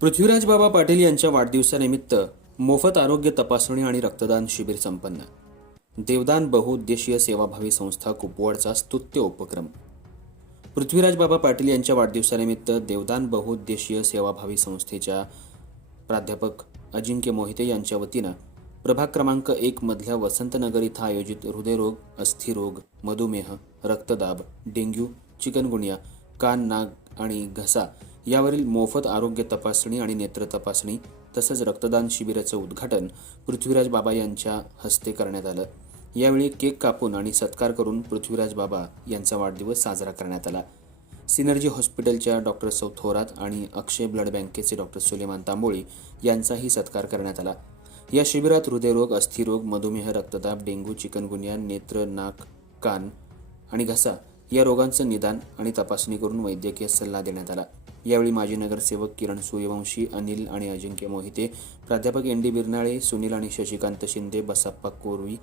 पृथ्वीराज बाबा पाटील यांच्या वाढदिवसानिमित्त मोफत आरोग्य तपासणी आणि रक्तदान शिबिर संपन्न. देवदान बहुउद्देशीय सेवाभावी संस्था कुपवाडचा स्तुत्य उपक्रम. पृथ्वीराज बाबा पाटील यांच्या वाढदिवसानिमित्त देवदान बहुउद्देशीय सेवाभावी संस्थेच्या प्राध्यापक अजिंक्य मोहिते यांच्या वतीनं प्रभाग क्रमांक 1 मधल्या वसंतनगर इथं आयोजित हृदयरोग, अस्थिरोग, मधुमेह, रक्तदाब, डेंग्यू, चिकनगुनिया, कान, नाक आणि घसा यावरील मोफत आरोग्य तपासणी आणि नेत्र तपासणी तसंच रक्तदान शिबिराचं उद्घाटन पृथ्वीराज बाबा यांच्या हस्ते करण्यात आलं. यावेळी केक कापून आणि सत्कार करून पृथ्वीराज बाबा यांचा वाढदिवस साजरा करण्यात आला. सिनर्जी हॉस्पिटलच्या डॉक्टर सौ थोरात आणि अक्षय ब्लड बँकेचे डॉक्टर सुलेमान तांबोळी यांचाही सत्कार करण्यात आला. या शिबिरात हृदयरोग, अस्थिरोग, मधुमेह, रक्तदाब, डेंग्यू, चिकनगुनिया, नेत्र, नाक, कान आणि घसा या रोगांचं निदान आणि तपासणी करून वैद्यकीय सल्ला देण्यात आला. यावेळी माजी नगरसेवक किरण सूर्यवंशी, अनिल आणि अजिंक्य मोहिते, प्राध्यापक एन.डी. बिरनाळे, सुनील आणि शशिकांत शिंदे, बसप्पा कोरवी,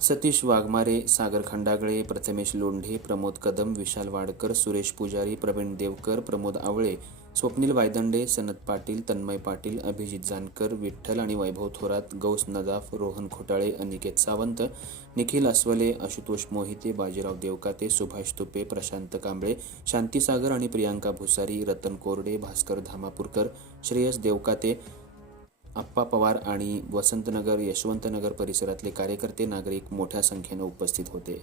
सतीश वाघमारे, सागर खंडागळे, प्रथमेश लोंढे, प्रमोद कदम, विशाल वाडकर, सुरेश पुजारी, प्रवीण देवकर, प्रमोद आवळे, स्वप्नील वायदंडे, सनत पाटील, तन्मय पाटील, अभिजित जानकर, विठ्ठल आणि वैभव थोरात, गौस नदाफ, रोहन खोटाळे, अनिकेत सावंत, निखिल अस्वले, आशुतोष मोहिते, बाजीराव देवकाते, सुभाष तुपे, प्रशांत कांबळे, शांती सागर आणि प्रियांका भुसारी, रतन कोरडे, भास्कर धामापूरकर, श्रेयस देवकाते, आप्पा पवार आणि वसंतनगर, यशवंतनगर परिसरातले कार्यकर्ते, नागरिक मोठ्या संख्येनं उपस्थित होते.